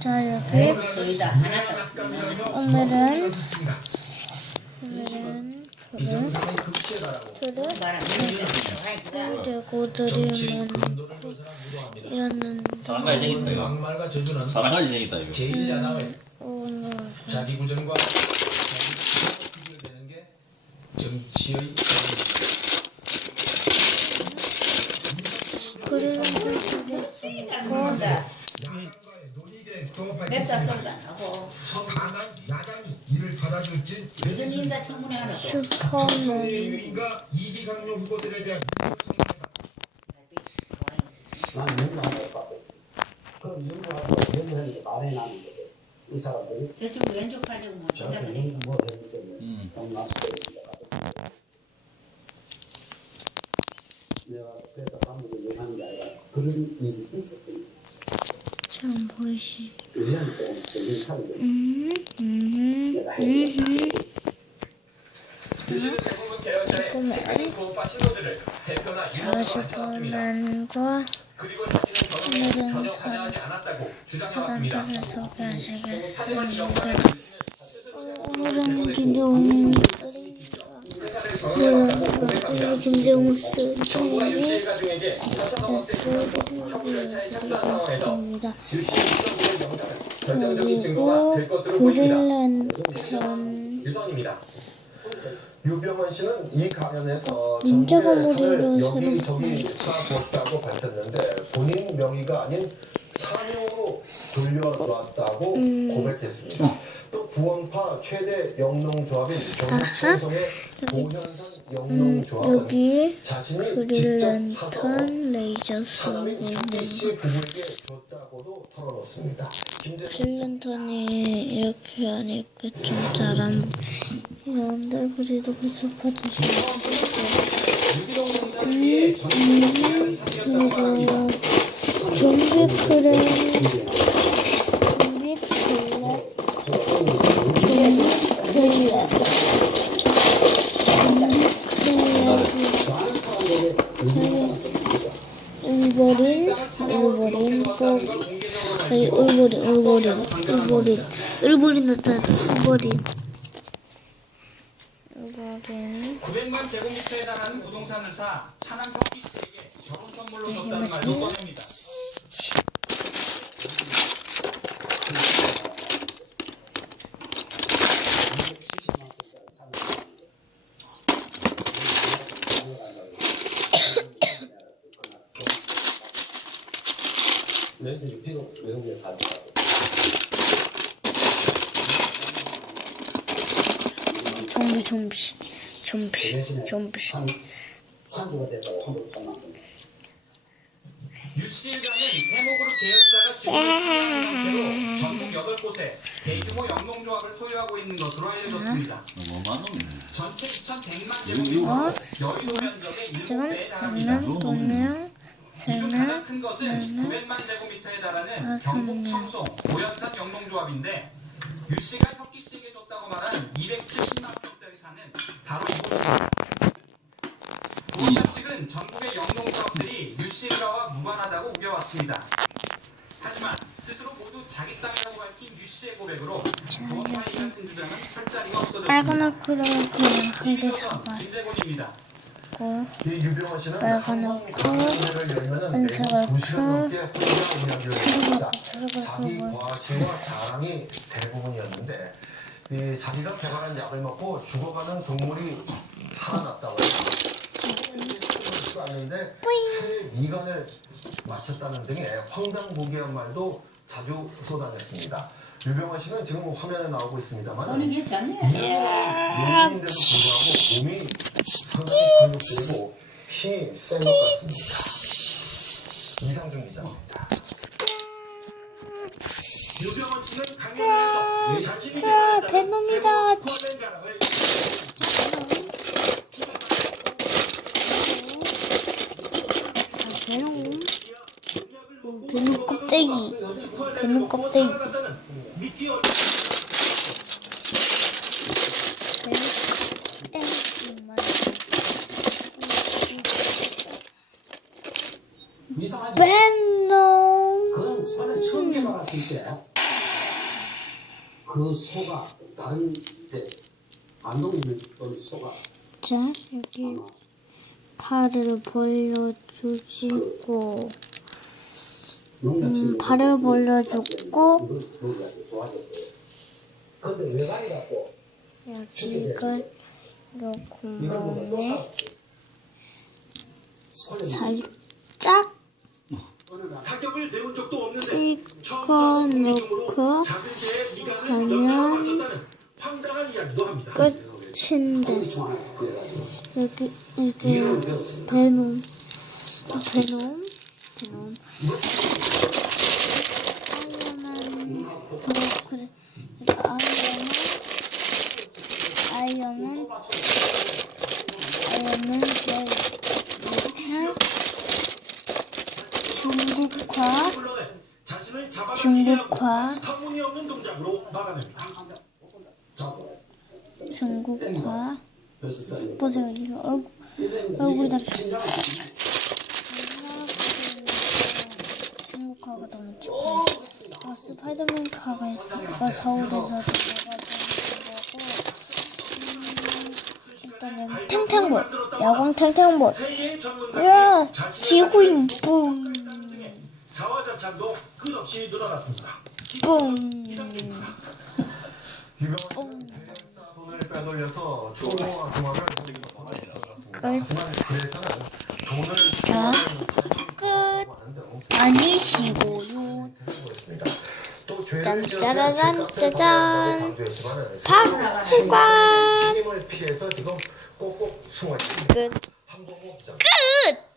자, 여기. 오늘은 오늘은 말안 하니까 되고 드리면 이러는 사랑까지 생겼다 이거. 사랑까지 생겼다 이거. 야나의 오늘. 자기 구전과 비교되는 게 정치의 그리는 맵다 위해서 쏜다 하고 다만 야당이 이를 받아줄지 무슨 인사 청문회 하나 또. 슈퍼맨 유인과 이기 강요 후보들에 대한 나는 봤거든. 그럼 연구하고 연구하는 말해 나는 거이 사람들이 저쪽 왼쪽 가지고 뭐 저렇게 진짜 연구 뭐 음. 너무 낫게 생각하거든. 내가 그래서 방법을 얘기하는 게 아니라 그런 일이 있었거든. 잘 보이시 1년 동안 걸린 사람들 음, 음, 음. 슈퍼맨과 그리고 자신은 결혼에 오늘은 사-. 사람들을 소개하시겠습니다. 오늘은 김대 웅 오늘은 김대웅 정부가 유시 쓰리 일가족에게 4차 혁우 열차에 착수한 상황에서 입니다. 유시 일가족의 명단은 결정적인 증거가 될 그리고 유선입니다. 유병헌 씨는 이 머리를 선을 새로 여기 저기 쏴줬다고 밝혔는데 본인 명의가 아닌 사명으로 돌려놨다고 음. 고백했습니다. 또 구원파 최대 영농조합인 경북청송의 고현산 음, 영농조합은 여기 자신이 직접 사서 그릴랜턴 레이저 사남인 쏘고 김기 있는 씨 부부에게 줬다고도 털어놓습니다. 그릴랜턴이 이렇게 하니까 좀 잘안 보이는데 그래도 계속 봐주세요. 음, 음, 그리고 좀비 크레 좀비 클레 좀비 클레 울버린 울버린 꼭 아니 울버린 울버린 울버린. 울버린 나타났다 울버린. 울버린. 900만 제곱미터에 달하는 부동산을 사 차남 혁기 씨에게 결혼 선물로 줬다는 말도 꺼냅니다. 좀비 좀비 좀비 좀비 산, 일가는 세모그룹 계열사가 상태로 전국 8곳에 대규모 영농조합을 소유하고 있는 것으로 알려졌습니다. 놈이네 전체 2,100만 어? 제곱미터 여의도 면적의 지금 7배에 달합니다. 이중 가장 큰 것은 네네. 900만 제곱미터에 달하는 경북 명. 청송 고현산 영농조합인데 유 씨가 혁기 씨에게 줬다고 말한 270만 평짜리 산은 바로 이곳입니다. 구원파 측은 전국의 영농조합들이 유 씨가와 무관하다고 우겨왔습니다. 하지만 스스로 모두 자기 땅이라고 밝힌 유 씨의 고백으로 구원파의 이 같은 주장은 설 자리가 빨간 없어졌습니다. 얼굴을 그냥 한개 잡아고 김재곤입니다. 이 유병헌 씨는 빨간 한번 옷, 강연회를 열면은 한색 매일 두 시간 옷, 넘게 혼자 이야기를 합니다. 그리고 자기 그걸 과시와 자랑이 대부분이었는데 이 자기가 개발한 약을 먹고 죽어가는 동물이 살아났다고 해요. 쐈는데 새 미간을 맞췄다는 등의 황당무계한 말도 자주 쏟아냈습니다. 유병헌 씨는 지금 화면에 나오고 있습니다만 손이 괜찮네. 농민인데도 불구하고 몸이 근육들이고 힘이 센 것 같습니다. 이상준 기자입니다. 유병헌 씨는 강연에서 자신이 아, 개발했다는 배놈이다. 새로운 스쿼드 자랑을 배는 배는 껍데기 배는 껍데기 개발했을 때 그 소가 다른 데 안동에 있던 소가 자, 여기 팔을 벌려주시고, 음, 팔을 벌려주고, 여기가 요 사왔어요. 살짝 사격을 배운 적도 없는데 찍어 놓고 합니다. 끝인데, 여기, 배웠어요. 베놈, 베놈, 베놈. 아이언만, 뭐, 그래. 이거 아이언만, 아이언만, 아이언만, 이제 이렇게 중국화, 물론에 자신을 잡아당기게 중국화, 하고 터무니없는 동작으로 막아냅니다. 중국화. 보세요, 이거 얼굴, 얼굴 다 중국화가 너무 좋고 어, 스파이더맨 카가 있어 서울에서 일단 여기 탱탱볼 야광 탱탱볼. 야 지구인 등의 자화자찬도 끝없이 늘어났습니다. 뿡. 대량사 돈을 빼돌려서 자, 끝 아니시고요 했습니다. 또 죄를 짠, 지었을 짜라란, 죄값을 짜잔. 박후관 숨어 있습니다. 끝. 끝.